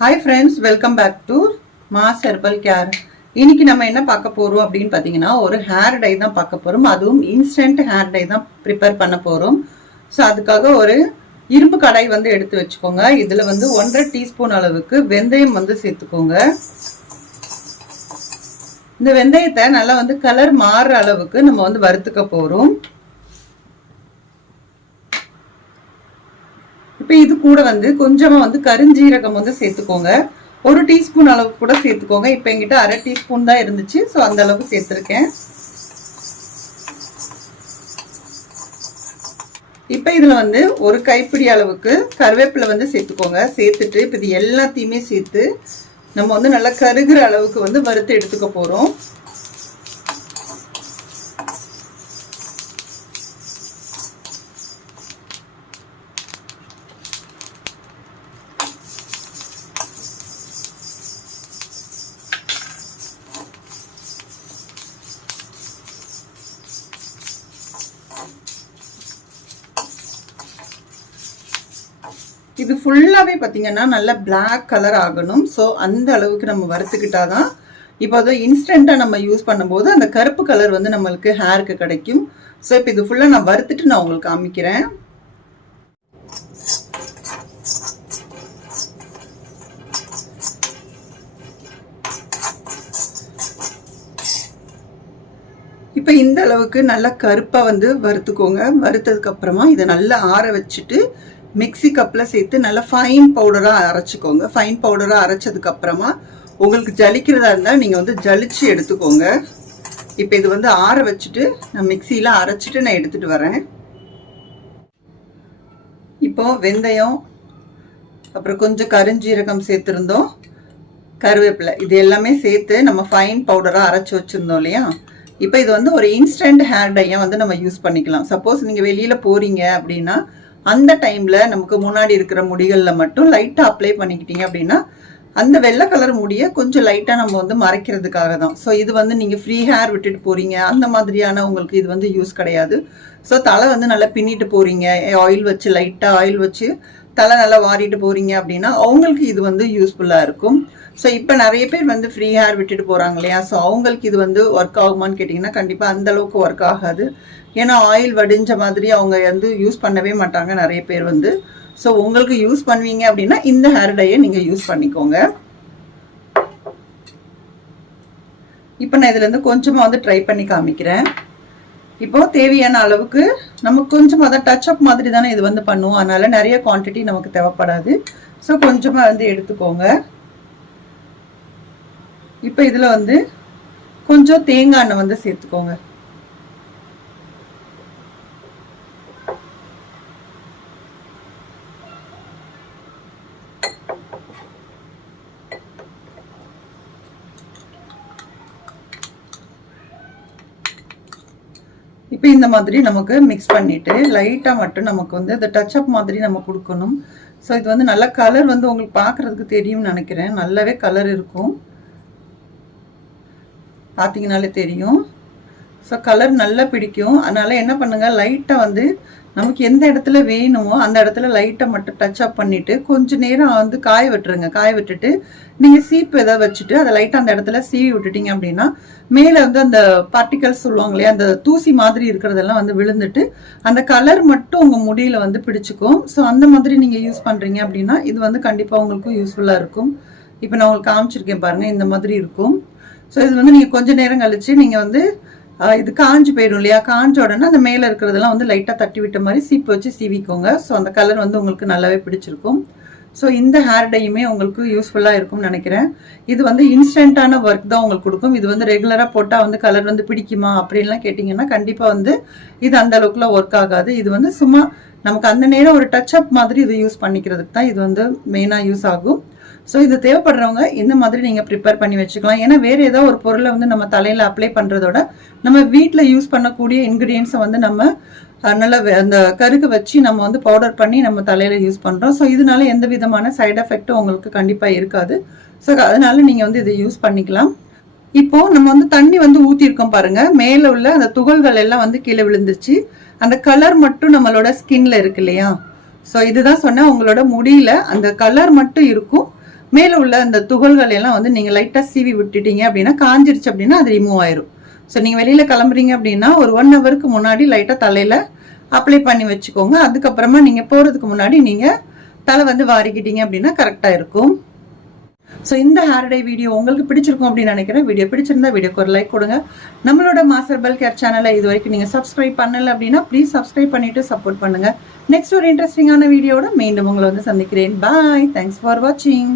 Hi friends, welcome back to Mass Herbal Care. இன்னைக்கு நம்ம என்ன பார்க்க போறோம் அப்படின்னு பார்த்தீங்கன்னா, ஒரு ஹேர் டை தான் பார்க்க போறோம். அதுவும் இன்ஸ்டன்ட் ஹேர் டை தான் ப்ரிப்பேர் பண்ண போறோம். ஸோ அதுக்காக ஒரு இரும்பு கடாய் வந்து எடுத்து வச்சுக்கோங்க. இதுல வந்து 1.5 டீஸ்பூன் அளவுக்கு வெந்தயம் வந்து சேர்த்துக்கோங்க. இந்த வெந்தயத்தை நல்லா வந்து கலர் மாறுற அளவுக்கு நம்ம வந்து வறுத்துக்க போறோம். இப்போ இது கூட வந்து கொஞ்சமா வந்து கருஞ்சீரகம் வந்து சேர்த்துக்கோங்க. 1 டீஸ்பூன் அளவுக்கு கூட சேர்த்துக்கோங்க. இப்போ என்கிட்ட 1/2 டீஸ்பூன் தான் இருந்துச்சு, ஸோ அந்த அளவுக்கு சேர்த்துருக்கேன். இப்போ இதுல வந்து ஒரு கைப்பிடி அளவுக்கு கருவேப்பிலை வந்து சேர்த்துக்கோங்க. சேர்த்துட்டு இப்போ இது எல்லாத்தையுமே சேர்த்து நம்ம வந்து நல்லா கருகிற அளவுக்கு வந்து வறுத்து எடுத்துக்க போறோம். இது ஃபுல்லாவே பாத்தீங்கன்னா நல்ல பிளாக் கலர் ஆகணும். ஸோ அந்த அளவுக்கு நம்ம வறுத்துக்கிட்டாதான் இப்போ அதை இன்ஸ்டன்டா நம்ம யூஸ் பண்ணும்போது அந்த கருப்பு கலர் வந்து நம்மளுக்கு ஹேருக்கு கிடைக்கும். ஸோ இப்போ இது ஃபுல்லா நான் வறுத்துட்டு நான் உங்களுக்கு காமிக்கிறேன். இப்போ இந்த அளவுக்கு நல்லா கருப்பா வந்து வறுத்துக்கோங்க. வறுத்ததுக்கு அப்புறமா இதை நல்லா ஆற வச்சுட்டு மிக்சி கப்பில் சேர்த்து நல்லா ஃபைன் பவுடராக அரைச்சிக்கோங்க. ஃபைன் பவுடராக அரைச்சதுக்கு அப்புறமா உங்களுக்கு ஜலிக்கிறதா இருந்தால் நீங்கள் வந்து ஜலிச்சு எடுத்துக்கோங்க. இப்போ இது வந்து ஆற வச்சுட்டு நான் மிக்சியில் அரைச்சிட்டு நான் எடுத்துகிட்டு வரேன். இப்போ வெந்தயம், அப்புறம் கொஞ்சம் கருஞ்சீரகம் சேர்த்துருந்தோம், கருவேப்பிலை, இது எல்லாமே சேர்த்து நம்ம ஃபைன் பவுடராக அரைச்சி வச்சுருந்தோம் இல்லையா. இப்போ இது வந்து ஒரு இன்ஸ்டன்ட் ஹேர் டையை வந்து நம்ம யூஸ் பண்ணிக்கலாம். சப்போஸ் நீங்கள் வெளியில் போகிறீங்க அப்படின்னா அந்த டைம்ல நமக்கு முன்னாடி இருக்கிற முடிகள்ல மட்டும் லைட்டா அப்ளை பண்ணிக்கிட்டீங்க அப்படின்னா அந்த வெள்ளை கலர் முடியை கொஞ்சம் லைட்டா நம்ம வந்து மறைக்கிறதுக்காக தான். ஸோ இது வந்து நீங்க ஃப்ரீ ஹேர் விட்டுட்டு போறீங்க அந்த மாதிரியான உங்களுக்கு இது வந்து யூஸ் கிடையாது. ஸோ தலை வந்து நல்லா பின்னிட்டு போறீங்க, ஆயில் வச்சு லைட்டா ஆயில் வச்சு தலை நல்லா வாரிட்டு போறீங்க அப்படின்னா அவங்களுக்கு இது வந்து யூஸ்ஃபுல்லா இருக்கும். ஸோ இப்போ நிறைய பேர் வந்து ஃப்ரீ ஹேர் விட்டுட்டு போறாங்க இல்லையா. ஸோ அவங்களுக்கு இது வந்து ஒர்க் ஆகுமான்னு கேட்டிங்கன்னா கண்டிப்பா அந்த அளவுக்கு ஒர்க் ஆகாது. ஏன்னா ஆயில் வடிஞ்ச மாதிரி அவங்க வந்து யூஸ் பண்ணவே மாட்டாங்க நிறைய பேர் வந்து. ஸோ உங்களுக்கு யூஸ் பண்ணுவீங்க அப்படின்னா இந்த ஹேர் டையை நீங்க யூஸ் பண்ணிக்கோங்க. இப்போ நான் இதுல இருந்து கொஞ்சமா வந்து ட்ரை பண்ணி காமிக்கிறேன். இப்போ தேவையான அளவுக்கு நமக்கு கொஞ்சமா தான் டச் அப் மாதிரி தானே இது வந்து பண்ணுவோம், அதனால நிறைய குவான்டிட்டி நமக்கு தேவைப்படாது. ஸோ கொஞ்சமா வந்து எடுத்துக்கோங்க. இப்போ இதுல வந்து கொஞ்சம் தேங்காய் எண்ணெய் வந்து சேர்த்துக்கோங்க. இப்போ இந்த மாதிரி நமக்கு மிக்ஸ் பண்ணிட்டு லைட்டா மட்டும் நமக்கு வந்து இந்த டச் அப் மாதிரி நம்ம கொடுக்கணும். ஸோ இது வந்து நல்ல கலர் வந்து உங்களுக்கு பார்க்கறதுக்கு தெரியும்னு நினைக்கிறேன். நல்லாவே கலர் இருக்கும், பார்த்தீங்கனாலே தெரியும். ஸோ கலர் நல்லா பிடிக்கும். அதனால என்ன பண்ணுங்க, லைட்டா வந்து நமக்கு எந்த இடத்துல வேணுமோ அந்த இடத்துல லைட்டா மட்டும் டச் அப் பண்ணிட்டு கொஞ்ச நேரம் வந்து காய விட்டுருங்க. காய விட்டுட்டு நீங்க சீப்பு எதாவது வச்சுட்டு அதை லைட்டா அந்த இடத்துல சீவி விட்டுட்டீங்க அப்படின்னா மேல வந்து அந்த பார்ட்டிகல்ஸ் சொல்லுவாங்க இல்லையா, அந்த தூசி மாதிரி இருக்கிறதெல்லாம் வந்து விழுந்துட்டு அந்த கலர் மட்டும் உங்க முடியில வந்து பிடிச்சிக்கும். ஸோ அந்த மாதிரி நீங்க யூஸ் பண்றீங்க அப்படின்னா இது வந்து கண்டிப்பா உங்களுக்கு யூஸ்ஃபுல்லா இருக்கும். இப்போ நான் உங்களுக்கு காமிச்சிருக்கேன் பாருங்க, இந்த மாதிரி இருக்கும். ஸோ இது வந்து நீங்க கொஞ்ச நேரம் கழிச்சு நீங்க வந்து இது காஞ்சு போயிடும் இல்லையா, காஞ்ச உடனே அந்த மேல இருக்கிறதெல்லாம் வந்து லைட்டா தட்டி விட்ட மாதிரி சீப்பு வச்சு சீவிக்கோங்க. ஸோ அந்த கலர் வந்து உங்களுக்கு நல்லாவே பிடிச்சிருக்கும். ஸோ இந்த ஹேர் டையுமே உங்களுக்கு யூஸ்ஃபுல்லா இருக்கும்னு நினைக்கிறேன். இது வந்து இன்ஸ்டன்டான ஒர்க் தான் உங்களுக்கு கொடுக்கும். இது வந்து ரெகுலரா போட்டா வந்து கலர் வந்து பிடிக்குமா அப்படின்லாம் கேட்டீங்கன்னா கண்டிப்பா வந்து இது அந்த அளவுக்குலாம் ஒர்க் ஆகாது. இது வந்து சும்மா நமக்கு அந்த நேரம் ஒரு டச் அப் மாதிரி இது யூஸ் பண்ணிக்கிறதுக்கு தான் இது வந்து மெயினா யூஸ் ஆகும். ஸோ இது தேவைப்படுறவங்க இந்த மாதிரி நீங்க ப்ரிப்பேர் பண்ணி வச்சுக்கலாம். ஏன்னா வேற ஏதோ ஒரு பொருளை வந்து நம்ம தலையில அப்ளை பண்றதோட நம்ம வீட்டில் யூஸ் பண்ணக்கூடிய இன்கிரீடியன்ஸை வந்து நம்ம நல்லா அந்த கருகு வச்சு நம்ம வந்து பவுடர் பண்ணி நம்ம தலையில யூஸ் பண்றோம். ஸோ இதனால எந்த விதமான சைட் எஃபெக்டும் உங்களுக்கு கண்டிப்பா இருக்காது. ஸோ அதனால நீங்க வந்து இதை யூஸ் பண்ணிக்கலாம். இப்போ நம்ம வந்து தண்ணி வந்து ஊத்திருக்கோம் பாருங்க, மேல உள்ள அந்த துகள்கள் எல்லாம் வந்து கீழே விழுந்துச்சு. அந்த கலர் மட்டும் நம்மளோட ஸ்கின்ல இருக்கு இல்லையா. ஸோ இதுதான் சொன்னேன், உங்களோட முடியில அந்த கலர் மட்டும் இருக்கும், மேலே உள்ள அந்த துகள்கள் எல்லாம் வந்து நீங்கள் லைட்டாக சீவி விட்டுட்டீங்க அப்படின்னா காஞ்சிருச்சு அப்படின்னா அது ரிமூவ் ஆயிரும். ஸோ நீங்கள் வெளியில் கிளம்புறீங்க அப்படின்னா ஒரு 1 ஹவருக்கு முன்னாடி லைட்டாக தலையில் அப்ளை பண்ணி வச்சுக்கோங்க. அதுக்கப்புறமா நீங்கள் போகிறதுக்கு முன்னாடி நீங்கள் தலை வந்து வாரிக்கிட்டீங்க அப்படின்னா கரெக்டாக இருக்கும். ஸோ இந்த ஹேர் டை வீடியோ உங்களுக்கு பிடிச்சிருக்கும் அப்படின்னு நினைக்கிறேன். வீடியோ பிடிச்சிருந்தா வீடியோக்கு ஒரு லைக் கொடுங்க. நம்மளோட மாஸ் ஹெர்பல் கேர் சேனலை இது வரைக்கும் நீங்கள் சப்ஸ்கிரைப் பண்ணலை அப்படின்னா ப்ளீஸ் சப்ஸ்கிரைப் பண்ணிவிட்டு சப்போர்ட் பண்ணுங்கள். நெக்ஸ்ட் ஒரு இன்ட்ரெஸ்டிங்கான வீடியோட மீண்டும் உங்களை வந்து சந்திக்கிறேன். பாய். தேங்க்ஸ் ஃபார் வாட்சிங்.